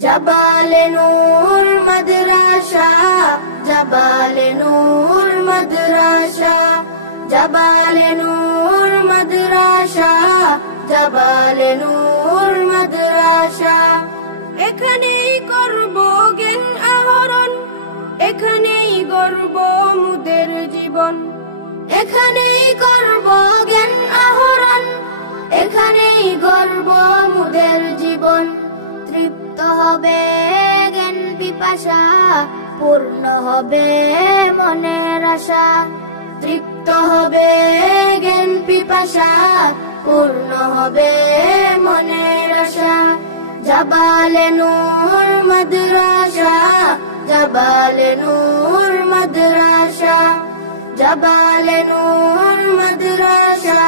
জাবালে নূর মাদ্রাসা, জাবালে নূর মাদ্রাসা, জাবালে নূর মাদ্রাসা, জাবালে নূর মাদ্রাসা। এখানেই করব জ্ঞান আহরণ, এখানেই গড়ব মুদের জীবন। এখানেই করব জ্ঞান আহরণ, এখানেই গড়ব মুদের জীবন। তৃপ্ত হবে জ্ঞান পিপাসা, পূর্ণ হবে মনের আশা। তৃপ্ত হবে জ্ঞান পিপাসা, পূর্ণ হবে মনের আশা। জাবালে নূর মাদ্রাসা, জাবালে নূর মাদ্রাসা, জাবালে নূর মাদ্রাসা,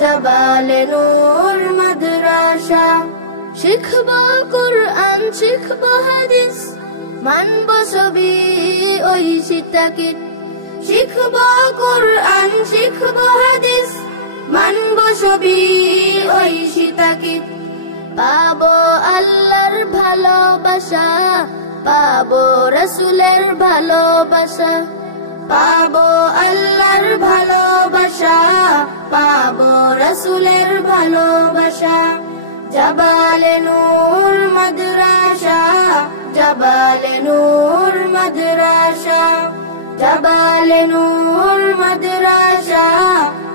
জাবালে নূর মাদ্রাসা। শিখব কুরআন, শিখব হাদিস, মানব সবই ঐশী তাকিদ। শিখব কুরআন, শিখব হাদিস, মানব সবই ঐশী তাকিদ। পাবো আল্লাহর ভালোবাসা, পাবো রাসূলের ভালোবাসা। পাবো আল্লাহর ভালোবাসা, পাবো রাসূলের ভালোবাসা। জাবালে নূর মাদ্রাসা, জাবালে নূর মাদ্রাসা, জাবালে নূর মাদ্রাসা,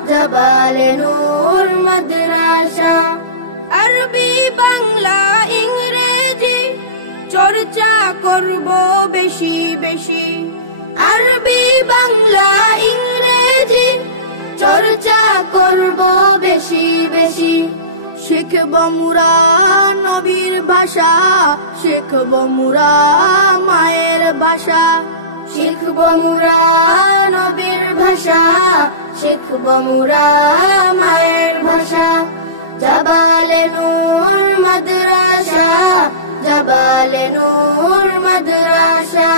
জাবালে নূর মাদ্রাসা। আরবি বাংলা ইংরেজি চর্চা করব বেশি বেশি। আরবি বাংলা ইংরেজি চর্চা করব বেশি বেশি। শিখব মুরা নবীর ভাষা, শিখব মুরা মায়ের ভাষা। শিখব মুরা নবীর ভাষা, শিখব মুরা মায়ের ভাষা। জাবালে নূর মাদ্রাসা, জাবালে নূর মাদ্রাসা,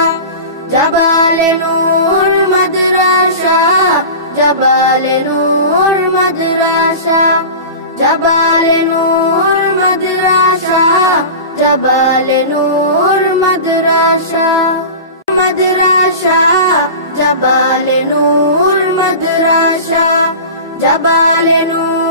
জাবালে নূর মাদ্রাসা, জাবালে নূর মাদ্রাসা, জাবালে নূর মাদ্রাসা, জাবালে নূর মাদ্রাসা। মাদ্রাসা, জাবালে নূর মাদ্রাসা, জাবালে নূর